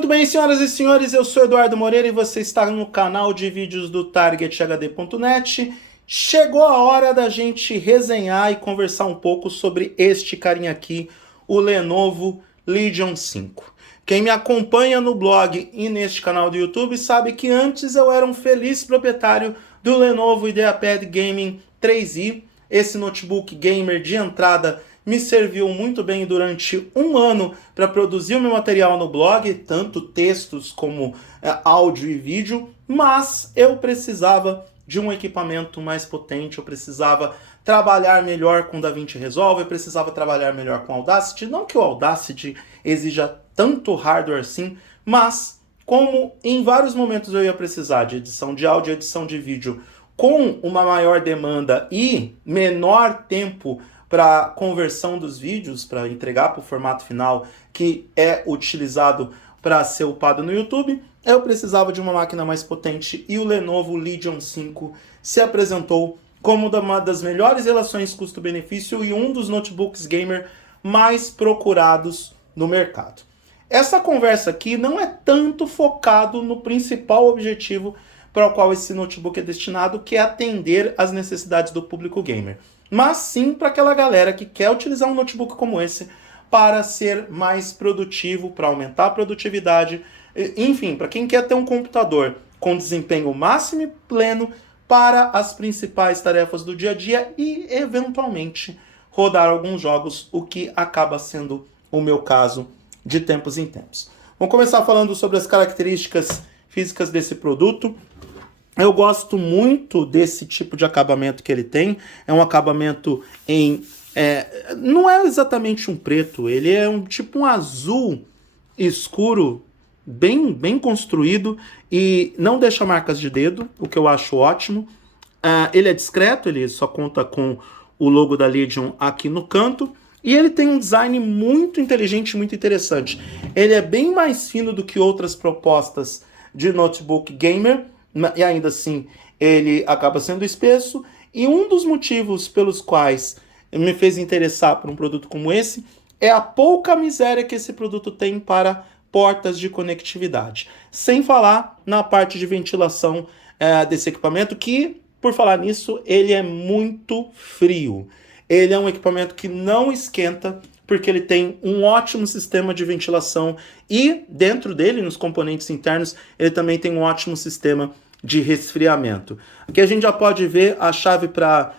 Muito bem, senhoras e senhores, eu sou Eduardo Moreira e você está no canal de vídeos do TargetHD.net. Chegou a hora da gente resenhar e conversar um pouco sobre este carinha aqui, o Lenovo Legion 5. Quem me acompanha no blog e neste canal do YouTube sabe que antes eu era um feliz proprietário do Lenovo IdeaPad Gaming 3i, esse notebook gamer de entrada me serviu muito bem durante um ano para produzir o meu material no blog, tanto textos como áudio e vídeo, mas eu precisava de um equipamento mais potente, eu precisava trabalhar melhor com DaVinci Resolve, eu precisava trabalhar melhor com Audacity, não que o Audacity exija tanto hardware assim, mas como em vários momentos eu ia precisar de edição de áudio e edição de vídeo com uma maior demanda e menor tempo para conversão dos vídeos, para entregar para o formato final que é utilizado para ser upado no YouTube, eu precisava de uma máquina mais potente e o Lenovo Legion 5 se apresentou como uma das melhores relações custo-benefício e um dos notebooks gamer mais procurados no mercado. Essa conversa aqui não é tanto focado no principal objetivo para o qual esse notebook é destinado, que é atender às necessidades do público gamer, mas sim para aquela galera que quer utilizar um notebook como esse para ser mais produtivo, para aumentar a produtividade, enfim, para quem quer ter um computador com desempenho máximo e pleno para as principais tarefas do dia a dia e, eventualmente, rodar alguns jogos, o que acaba sendo o meu caso de tempos em tempos. Vamos começar falando sobre as características físicas desse produto. Eu gosto muito desse tipo de acabamento que ele tem. É um acabamento em... não é exatamente um preto, ele é um azul escuro, bem construído e não deixa marcas de dedo, o que eu acho ótimo. Ele é discreto, ele só conta com o logo da Legion aqui no canto. E ele tem um design muito inteligente, muito interessante. Ele é bem mais fino do que outras propostas de notebook gamer, e ainda assim ele acaba sendo espesso. E um dos motivos pelos quais me fez interessar por um produto como esse é a pouca miséria que esse produto tem para portas de conectividade. Sem falar na parte de ventilação desse equipamento, que, por falar nisso, ele é muito frio. Ele é um equipamento que não esquenta, porque ele tem um ótimo sistema de ventilação e dentro dele, nos componentes internos, ele também tem um ótimo sistema de resfriamento. Aqui a gente já pode ver a chave para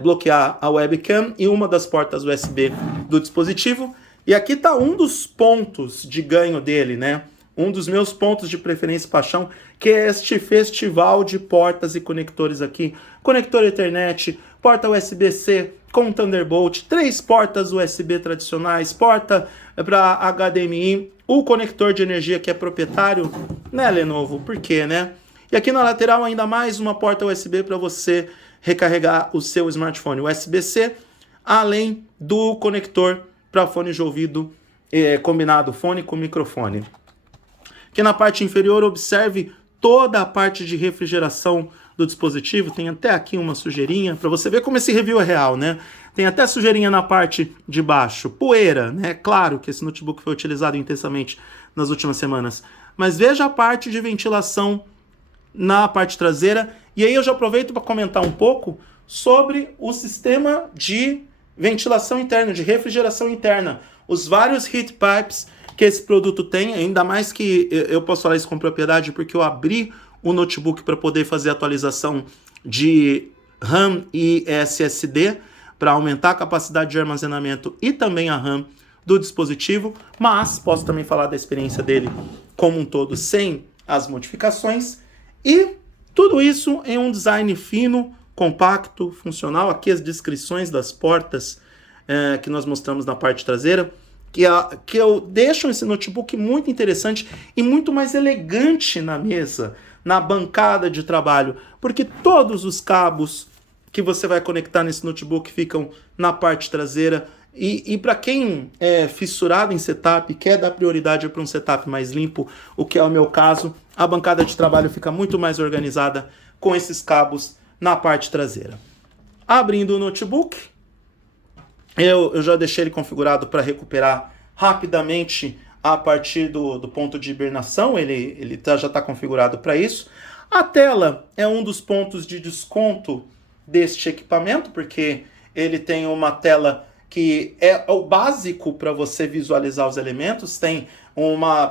bloquear a webcam e uma das portas USB do dispositivo. E aqui está um dos pontos de ganho dele, né? Um dos meus pontos de preferência e paixão, que é este festival de portas e conectores aqui. Conector Ethernet, porta USB-C com Thunderbolt, 3 portas USB tradicionais, porta para HDMI, o conector de energia que é proprietário, né, Lenovo? Por quê, né? E aqui na lateral ainda mais uma porta USB para você recarregar o seu smartphone USB-C, além do conector para fone de ouvido combinado fone com microfone. Aqui na parte inferior, observe toda a parte de refrigeração do dispositivo. Tem até aqui uma sujeirinha, para você ver como esse review é real, né? Tem até sujeirinha na parte de baixo, poeira, né? Claro que esse notebook foi utilizado intensamente nas últimas semanas. Mas veja a parte de ventilação na parte traseira. E aí eu já aproveito para comentar um pouco sobre o sistema de ventilação interna, de refrigeração interna. Os vários heat pipes que esse produto tem, ainda mais que eu posso falar isso com propriedade, porque eu abri o notebook para poder fazer atualização de RAM e SSD, para aumentar a capacidade de armazenamento e também a RAM do dispositivo, mas posso também falar da experiência dele como um todo, sem as modificações, e tudo isso em um design fino, compacto, funcional. Aqui as descrições das portas que nós mostramos na parte traseira, que eu deixo esse notebook muito interessante e muito mais elegante na mesa, na bancada de trabalho, porque todos os cabos que você vai conectar nesse notebook ficam na parte traseira. E para quem é fissurado em setup, quer dar prioridade para um setup mais limpo, o que é o meu caso, a bancada de trabalho fica muito mais organizada com esses cabos na parte traseira. Abrindo o notebook, eu já deixei ele configurado para recuperar rapidamente a partir do ponto de hibernação, ele já está configurado para isso. A tela é um dos pontos de desconto deste equipamento, porque ele tem uma tela que é o básico para você visualizar os elementos. Tem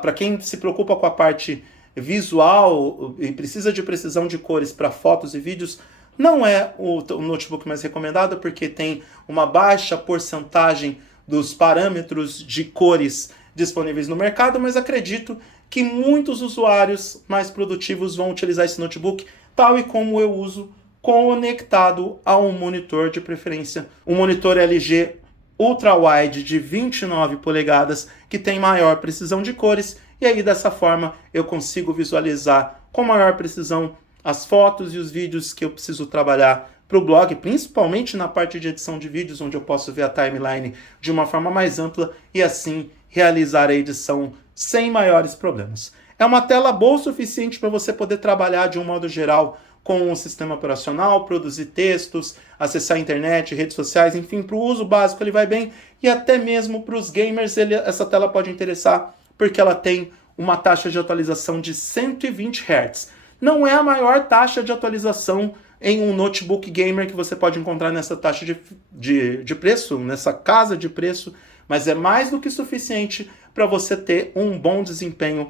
para quem se preocupa com a parte visual e precisa de precisão de cores para fotos e vídeos, não é o notebook mais recomendado, porque tem uma baixa porcentagem dos parâmetros de cores disponíveis no mercado, mas acredito que muitos usuários mais produtivos vão utilizar esse notebook, tal e como eu uso, conectado a um monitor, de preferência um monitor LG ultra-wide de 29 polegadas, que tem maior precisão de cores, e aí dessa forma eu consigo visualizar com maior precisão as fotos e os vídeos que eu preciso trabalhar para o blog, principalmente na parte de edição de vídeos, onde eu posso ver a timeline de uma forma mais ampla e assim realizar a edição sem maiores problemas. É uma tela boa o suficiente para você poder trabalhar de um modo geral com o sistema operacional, produzir textos, acessar a internet, redes sociais, enfim, para o uso básico ele vai bem, e até mesmo para os gamers essa tela pode interessar, porque ela tem uma taxa de atualização de 120 Hz. Não é a maior taxa de atualização em um notebook gamer que você pode encontrar nessa taxa de preço, nessa casa de preço, mas é mais do que suficiente para você ter um bom desempenho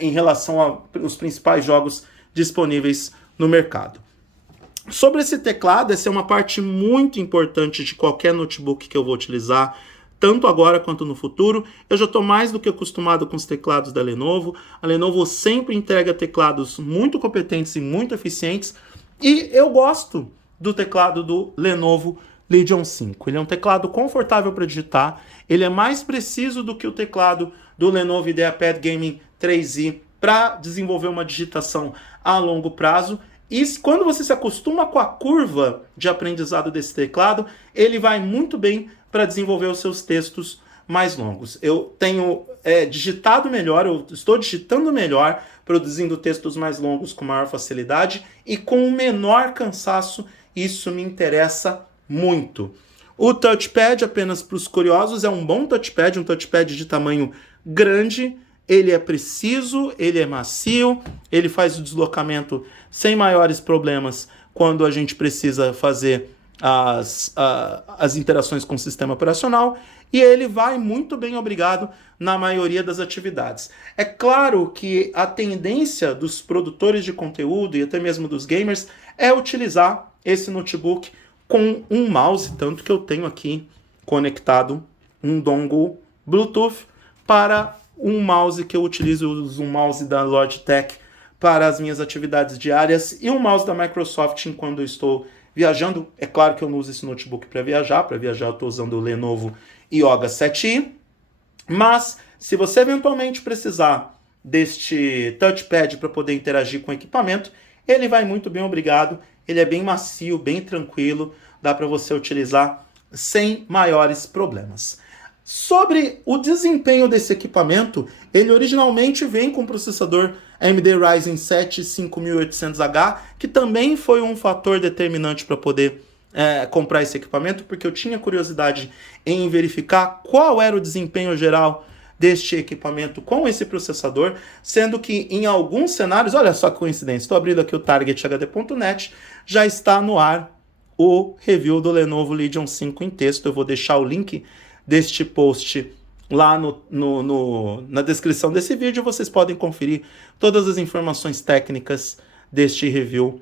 em relação aos principais jogos disponíveis no mercado. Sobre esse teclado, essa é uma parte muito importante de qualquer notebook que eu vou utilizar, tanto agora quanto no futuro. Eu já estou mais do que acostumado com os teclados da Lenovo. A Lenovo sempre entrega teclados muito competentes e muito eficientes, e eu gosto do teclado do Lenovo Legion 5. Ele é um teclado confortável para digitar, ele é mais preciso do que o teclado do Lenovo IdeaPad Gaming 3i para desenvolver uma digitação a longo prazo. E quando você se acostuma com a curva de aprendizado desse teclado, ele vai muito bem para desenvolver os seus textos mais longos. Eu tenho digitado melhor, eu estou digitando melhor, produzindo textos mais longos com maior facilidade e com o menor cansaço. Isso me interessa muito. O touchpad, apenas para os curiosos, é um bom touchpad, um touchpad de tamanho grande. Ele é preciso, ele é macio, ele faz o deslocamento sem maiores problemas quando a gente precisa fazer as interações com o sistema operacional, e ele vai muito bem, obrigado, na maioria das atividades. É claro que a tendência dos produtores de conteúdo e até mesmo dos gamers é utilizar esse notebook com um mouse, tanto que eu tenho aqui conectado um dongle Bluetooth para um mouse que eu utilizo, um mouse da Logitech para as minhas atividades diárias e um mouse da Microsoft quando eu estou viajando. É claro que eu não uso esse notebook para viajar eu estou usando o Lenovo Yoga 7i, mas se você eventualmente precisar deste touchpad para poder interagir com o equipamento, ele vai muito bem, obrigado. Ele é bem macio, bem tranquilo, dá para você utilizar sem maiores problemas. Sobre o desempenho desse equipamento, ele originalmente vem com o processador AMD Ryzen 7 5800H, que também foi um fator determinante para poder comprar esse equipamento, porque eu tinha curiosidade em verificar qual era o desempenho geral deste equipamento com esse processador, sendo que em alguns cenários, olha só que coincidência, estou abrindo aqui o targethd.net, já está no ar o review do Lenovo Legion 5 em texto. Eu vou deixar o link deste post lá na descrição desse vídeo. Vocês podem conferir todas as informações técnicas deste review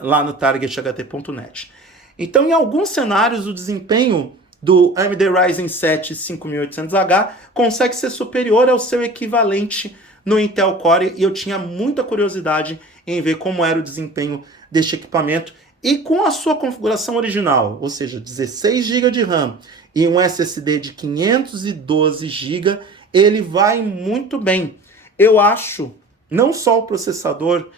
lá no targethd.net. Então, em alguns cenários, o desempenho do AMD Ryzen 7 5800H consegue ser superior ao seu equivalente no Intel Core, e eu tinha muita curiosidade em ver como era o desempenho deste equipamento. E com a sua configuração original, ou seja, 16 GB de RAM e um SSD de 512 GB, ele vai muito bem. Eu acho não só o processador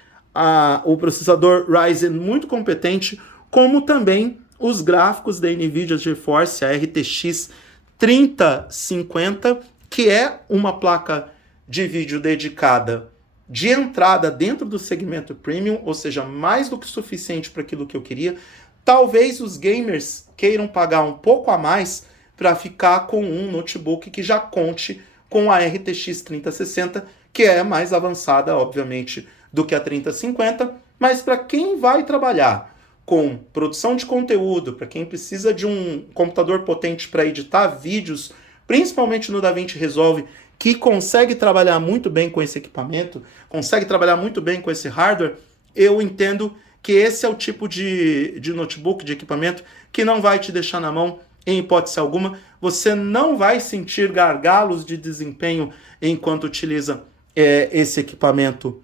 Ryzen muito competente, como também os gráficos da NVIDIA GeForce, a RTX 3050, que é uma placa de vídeo dedicada de entrada dentro do segmento premium, ou seja, mais do que suficiente para aquilo que eu queria. Talvez os gamers queiram pagar um pouco a mais para ficar com um notebook que já conte com a RTX 3060, que é mais avançada, obviamente, do que a 3050, mas para quem vai trabalhar com produção de conteúdo, para quem precisa de um computador potente para editar vídeos, principalmente no DaVinci Resolve, que consegue trabalhar muito bem com esse equipamento, consegue trabalhar muito bem com esse hardware, eu entendo que esse é o tipo de notebook, de equipamento, que não vai te deixar na mão em hipótese alguma. Você não vai sentir gargalos de desempenho enquanto utiliza esse equipamento,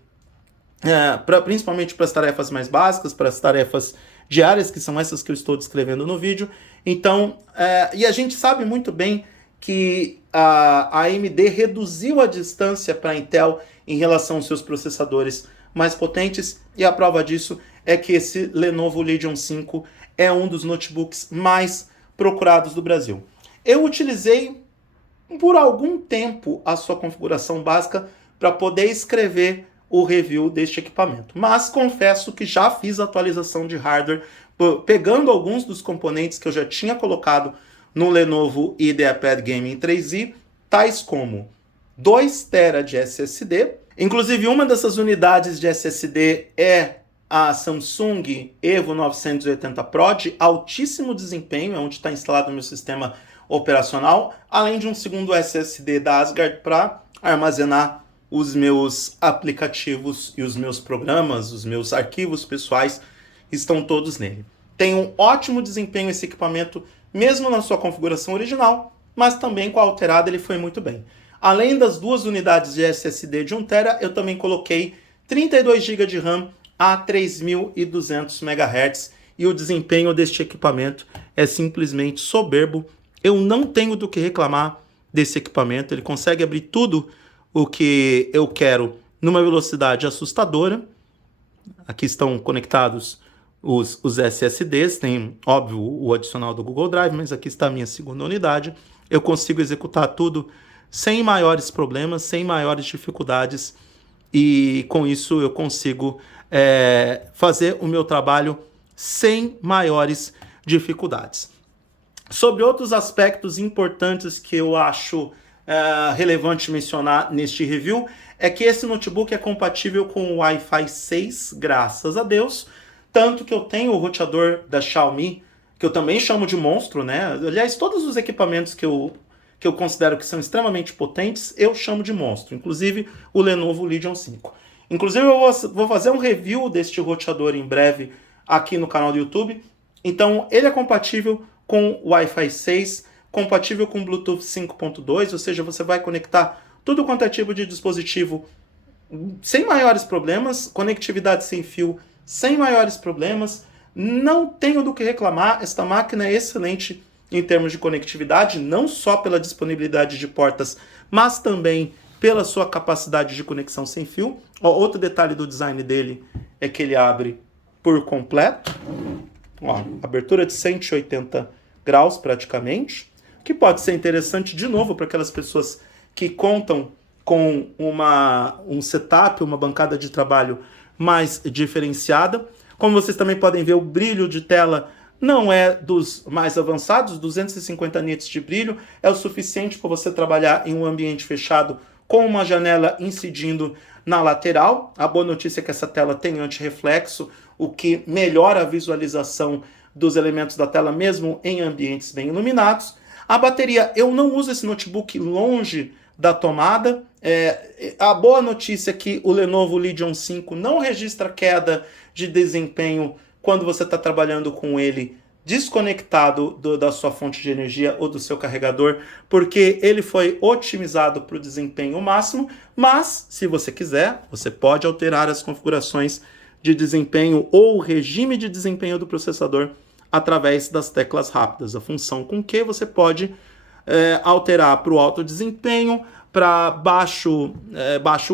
principalmente para as tarefas mais básicas, para as tarefas diárias, que são essas que eu estou descrevendo no vídeo. Então, e a gente sabe muito bem que a AMD reduziu a distância para a Intel em relação aos seus processadores mais potentes, e a prova disso é que esse Lenovo Legion 5 é um dos notebooks mais procurados do Brasil. Eu utilizei por algum tempo a sua configuração básica para poder escrever o review deste equipamento, mas confesso que já fiz atualização de hardware, pegando alguns dos componentes que eu já tinha colocado no Lenovo IdeaPad Gaming 3i, tais como 2 TB de SSD. Inclusive, uma dessas unidades de SSD é a Samsung Evo 980 Pro, de altíssimo desempenho, é onde está instalado o meu sistema operacional, além de um segundo SSD da Asgard para armazenar os meus aplicativos e os meus programas, os meus arquivos pessoais, estão todos nele. Tem um ótimo desempenho esse equipamento, mesmo na sua configuração original, mas também com a alterada ele foi muito bem. Além das 2 unidades de SSD de 1 TB, eu também coloquei 32 GB de RAM a 3.200 MHz, e o desempenho deste equipamento é simplesmente soberbo. Eu não tenho do que reclamar desse equipamento, ele consegue abrir tudo o que eu quero numa velocidade assustadora. Aqui estão conectados os SSDs, tem, óbvio, o adicional do Google Drive, mas aqui está a minha segunda unidade. Eu consigo executar tudo sem maiores problemas, sem maiores dificuldades, e com isso eu consigo fazer o meu trabalho sem maiores dificuldades. Sobre outros aspectos importantes que eu acho relevante mencionar neste review, é que esse notebook é compatível com o Wi-Fi 6, graças a Deus, tanto que eu tenho o roteador da Xiaomi, que eu também chamo de monstro, né? Aliás, todos os equipamentos que eu considero que são extremamente potentes, eu chamo de monstro, inclusive o Lenovo Legion 5. Inclusive eu vou fazer um review deste roteador em breve aqui no canal do YouTube. Então ele é compatível com Wi-Fi 6, compatível com Bluetooth 5.2, ou seja, você vai conectar tudo quanto é tipo de dispositivo sem maiores problemas, conectividade sem fio sem maiores problemas. Não tenho do que reclamar, esta máquina é excelente em termos de conectividade, não só pela disponibilidade de portas, mas também pela sua capacidade de conexão sem fio. Outro detalhe do design dele é que ele abre por completo. Abertura de 180 graus praticamente, que pode ser interessante de novo para aquelas pessoas que contam com um setup, uma bancada de trabalho mais diferenciada. Como vocês também podem ver, o brilho de tela não é dos mais avançados, 250 nits de brilho é o suficiente para você trabalhar em um ambiente fechado com uma janela incidindo na lateral. A boa notícia é que essa tela tem antirreflexo, o que melhora a visualização dos elementos da tela mesmo em ambientes bem iluminados. A bateria, eu não uso esse notebook longe da tomada. A boa notícia é que o Lenovo Legion 5 não registra queda de desempenho quando você está trabalhando com ele desconectado da sua fonte de energia ou do seu carregador, porque ele foi otimizado para o desempenho máximo, mas se você quiser, você pode alterar as configurações de desempenho ou o regime de desempenho do processador através das teclas rápidas, a função com que você pode alterar para o alto desempenho, para baixo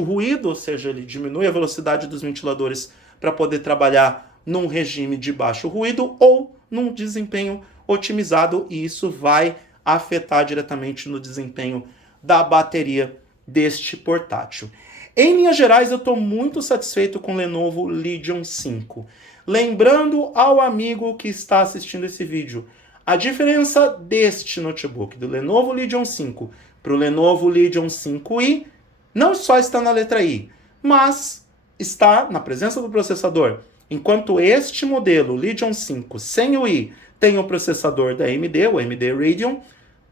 ruído, ou seja, ele diminui a velocidade dos ventiladores para poder trabalhar num regime de baixo ruído ou num desempenho otimizado, e isso vai afetar diretamente no desempenho da bateria deste portátil. Em linhas gerais, eu estou muito satisfeito com o Lenovo Legion 5. Lembrando ao amigo que está assistindo esse vídeo, A diferença deste notebook, do Lenovo Legion 5 para o Lenovo Legion 5i, não só está na letra I, mas está na presença do processador. Enquanto este modelo, Legion 5, sem o i, tem o processador da AMD, o AMD Radeon,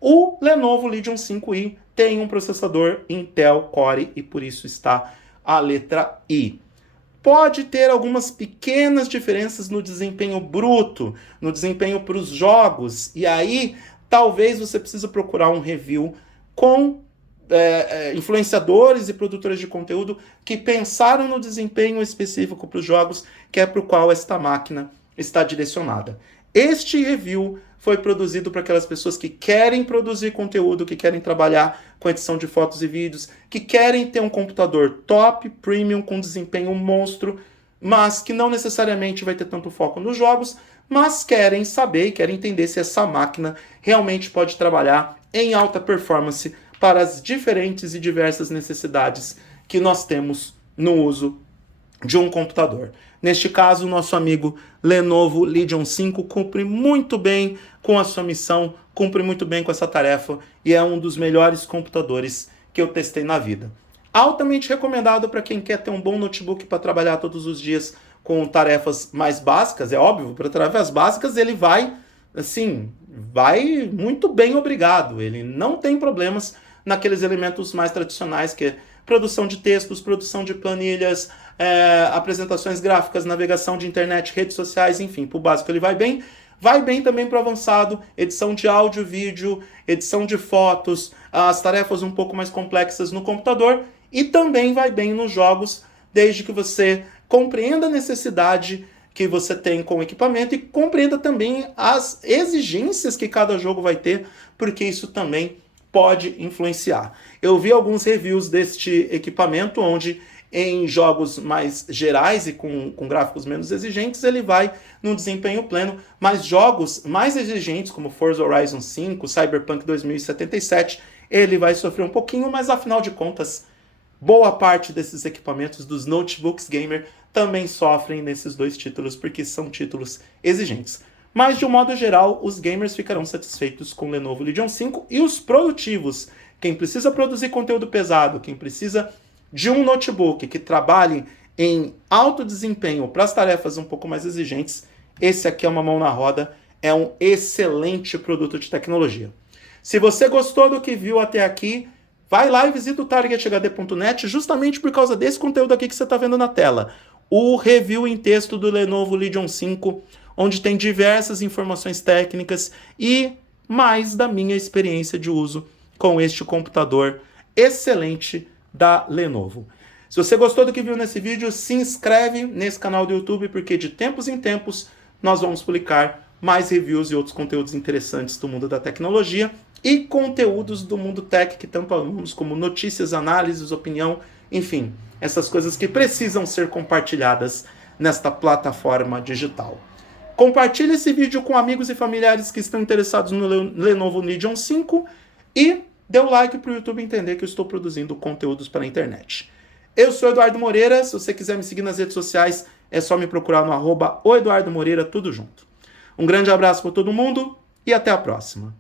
o Lenovo Legion 5i tem um processador Intel Core e por isso está a letra I. Pode ter algumas pequenas diferenças no desempenho bruto, no desempenho para os jogos, e aí talvez você precise procurar um review com influenciadores e produtores de conteúdo que pensaram no desempenho específico para os jogos, que é para o qual esta máquina está direcionada. Este review foi produzido para aquelas pessoas que querem produzir conteúdo, que querem trabalhar com edição de fotos e vídeos, que querem ter um computador top, premium, com desempenho monstro, mas que não necessariamente vai ter tanto foco nos jogos, mas querem saber e querem entender se essa máquina realmente pode trabalhar em alta performance para as diferentes e diversas necessidades que nós temos no uso de um computador. Neste caso, o nosso amigo Lenovo Legion 5 cumpre muito bem com a sua missão, cumpre muito bem com essa tarefa e é um dos melhores computadores que eu testei na vida. Altamente recomendado para quem quer ter um bom notebook para trabalhar todos os dias com tarefas mais básicas. É óbvio, para tarefas básicas ele vai muito bem, obrigado. Ele não tem problemas naqueles elementos mais tradicionais, que é produção de textos, produção de planilhas, apresentações gráficas, navegação de internet, redes sociais, enfim, para o básico ele vai bem. Vai bem também para o avançado, edição de áudio, vídeo, edição de fotos, as tarefas um pouco mais complexas no computador, e também vai bem nos jogos, desde que você compreenda a necessidade que você tem com o equipamento e compreenda também as exigências que cada jogo vai ter, porque isso também pode influenciar. Eu vi alguns reviews deste equipamento, onde em jogos mais gerais e com gráficos menos exigentes, ele vai no desempenho pleno, mas jogos mais exigentes, como Forza Horizon 5, Cyberpunk 2077, ele vai sofrer um pouquinho, mas afinal de contas, boa parte desses equipamentos dos notebooks gamer também sofrem nesses dois títulos, porque são títulos exigentes. Mas, de um modo geral, os gamers ficarão satisfeitos com o Lenovo Legion 5 e os produtivos, quem precisa produzir conteúdo pesado, quem precisa de um notebook que trabalhe em alto desempenho para as tarefas um pouco mais exigentes, esse aqui é uma mão na roda, é um excelente produto de tecnologia. Se você gostou do que viu até aqui, vai lá e visita o targethd.net justamente por causa desse conteúdo aqui que você está vendo na tela. O review em texto do Lenovo Legion 5, onde tem diversas informações técnicas e mais da minha experiência de uso com este computador excelente da Lenovo. Se você gostou do que viu nesse vídeo, se inscreve nesse canal do YouTube, porque de tempos em tempos nós vamos publicar mais reviews e outros conteúdos interessantes do mundo da tecnologia e conteúdos do mundo tech que tanto amamos, como notícias, análises, opinião, enfim, essas coisas que precisam ser compartilhadas nesta plataforma digital. Compartilhe esse vídeo com amigos e familiares que estão interessados no Lenovo Legion 5 e dê o like para o YouTube entender que eu estou produzindo conteúdos para a internet. Eu sou Eduardo Moreira, se você quiser me seguir nas redes sociais, é só me procurar no @oeduardomoreira, tudo junto. Um grande abraço para todo mundo e até a próxima.